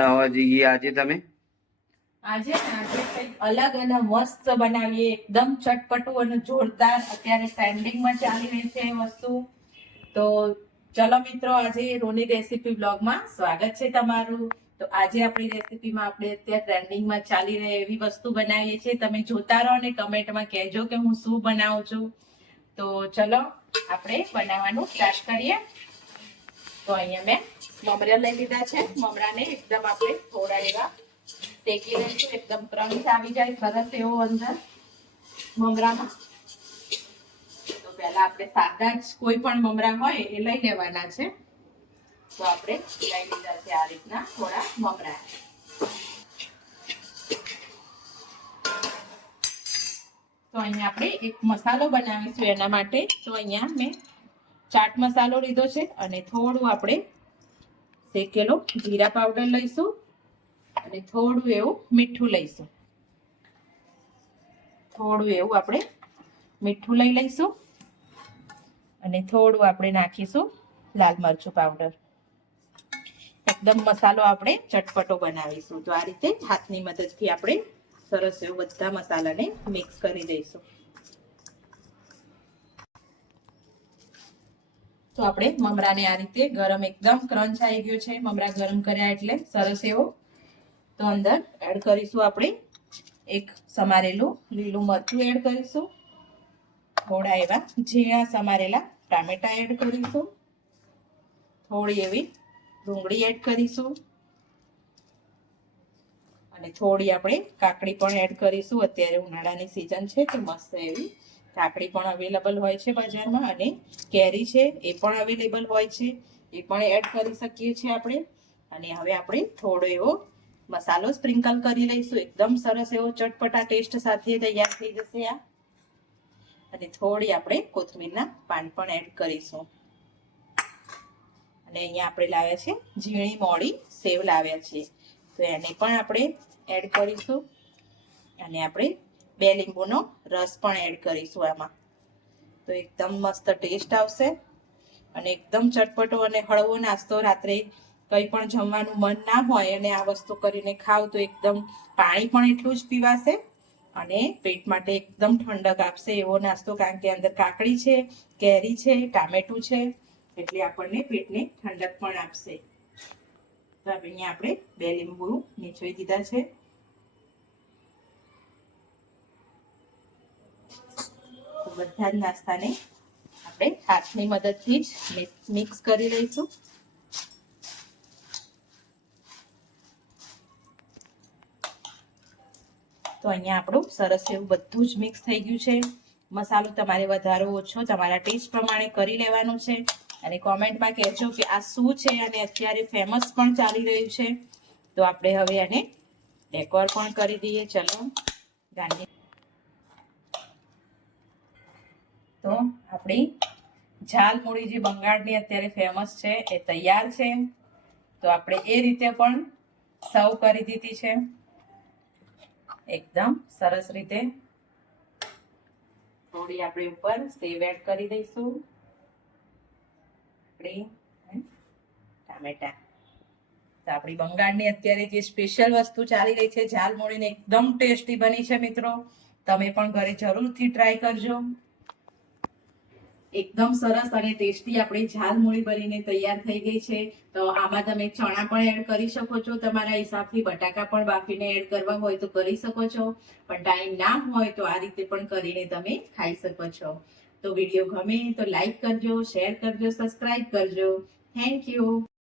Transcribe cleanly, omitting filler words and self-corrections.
લાવવા જઈએ આજે તમે? આજે કંઈક અલગ અને મસ્ત બનાવીએ, એકદમ ચટપટું અને જોરદાર. અત્યારે ટ્રેન્ડિંગમાં ચાલી રહી છે વસ્તુ. તો ચલો મિત્રો, આજે રોની રેસીપી બ્લોગમાં સ્વાગત છે તમારું. તો આજે આપણી રેસીપીમાં આપણે અત્યારે ટ્રેન્ડિંગમાં ચાલી રહી એવી વસ્તુ બનાવીએ છીએ. તમે જોતા રહો અને કમેન્ટમાં કહેજો કે હું શું બનાવું છું. તો ચલો આપણે બનાવવાનું સ્ટાર્ટ કરીએ. તો અહીંયા મેં મમરા લઈ લીધા છે. મમરાને એકદમ આપણે થોડા એવા શેકી લઈશું, એકદમ ક્રંચ આવી જાય સરસ એવો અંદર મમરામાં. તો પહેલા આપણે સાદા જ કોઈ પણ મમરા હોય એ લઈ લેવાના છે. તો આપણે લઈ લીધા છે આ રીતના થોડા મમરા. તો અહીંયા આપણે એક મસાલો બનાવીશું એના માટે. તો અહીંયા મેં ચાટ મસાલો લીધો છે અને થોડું આપણે શેકેલો જીરા પાવડર લઈશું અને થોડું એવું મીઠું લઈશું. થોડું એવું આપણે મીઠું લઈ લઈશું અને થોડું આપણે નાખીશું લાલ મરચું પાવડર. એકદમ મસાલો આપણે ચટપટો બનાવીશું. તો આ રીતે હાથની મદદથી આપણે સરસ એવું બધા મસાલાને મિક્સ કરી દઈશું. તો આપણે મમરાને આ રીતે ગરમ એકદમ ક્રંચ આવી ગયો છે. મમરા ગરમ કર્યા એટલે સરસ એવો. તો અંદર એડ કરીશું આપણે એક સમારેલું લીલું મરચું એડ કરીશું. થોડા એવા ઝીણા સમારેલા ટામેટા એડ કરીશું. થોડી એવી ડુંગળી એડ કરીશું અને થોડી આપણે કાકડી પણ એડ કરીશું. અત્યારે ઉનાળાની સિઝન છે તો મસ્ત એવી કાકડી પણ અવેલેબલ હોય છે બજારમાં, અને કેરી છે એ પણ અવેલેબલ હોય છે, એ પણ એડ કરી શકીએ છીએ આપણે. અને હવે આપણે થોડો એવો મસાલો સ્પ્રિંકલ કરી લઈશું. એકદમ સરસ એવો ચટપટા ટેસ્ટ સાથે તૈયાર થઈ જશે આ. અને થોડી આપણે કોથમીરના પાન પણ એડ કરીશું. અને અહીંયા આપણે લાવ્યા છે ઝીણી મોળી સેવ લાવ્યા છે, તો એને પણ આપણે એડ કરીશું. અને આપણે 2 લીંબુનો રસ પણ એડ કરીશું આમાં. તો એકદમ મસ્ત ટેસ્ટ આવશે અને એકદમ ચટપટો અને હળવો નાસ્તો. રાત્રે કંઈ પણ જમવાનું મન ના હોય અને આ વસ્તુ કરીને ખાવ તો એકદમ પાણી પણ એટલું જ પીવાશે અને પેટ માટે એકદમ ઠંડક આપશે એવો નાસ્તો. કારણ કે અંદર કાકડી છે, કેરી છે, ટામેટું છે, એટલે આપણને પેટને ઠંડક પણ આપશે. તો અહીંયા આપણે 2 લીંબુ નીચોઈ દીધા છે. તો બધા જ નાસ્તાને આપણે હાથની મદદથી જ મિક્સ કરી લઈશું. તો અહીંયા આપણું સરસ એવું બધું જ મિક્સ થઈ ગયું છે. મસાલો તમારે વધારે ઓછો તમારા ટેસ્ટ પ્રમાણે કરી લેવાનું છે. અને કોમેન્ટમાં કહેજો કે આ શું છે અને અત્યારે ફેમસ પણ ચાલી રહ્યું છે. તો આપણે હવે આને ડેકોર પણ કરી દઈએ. ચલો ગાંધી. તો આપણી ઝાલમુળી જે બંગાળની અત્યારે ફેમસ છે એ તૈયાર છે. તો આપણે એ રીતે પણ સર્વ કરી દીધી છે એકદમ સરસ રીતે. થોડી આપણે ઉપર સેવ એડ કરી દઈશું, ટામેટા. તો આપણી બંગાળની અત્યારે જે સ્પેશિયલ વસ્તુ ચાલી રહી છે ઝાલમુળીને એકદમ ટેસ્ટી બની છે મિત્રો. તમે પણ ઘરે જરૂરથી ટ્રાય કરજો. એકદમ સરસ અને ટેસ્ટી આપણી ઝાલમુળી બનીને તૈયાર થઈ ગઈ છે. તો આમાં તમે ચણા પણ એડ કરી શકો છો તમારા હિસાબથી. બટાકા પણ બાફીને એડ કરવા હોય તો કરી શકો છો, પણ ટાઈમ ના હોય તો આ રીતે પણ કરીને તમે ખાઈ શકો છો. તો વિડીયો ગમે તો લાઈક કરજો, શેર કરજો, સબસ્ક્રાઇબ કરજો. Thank you.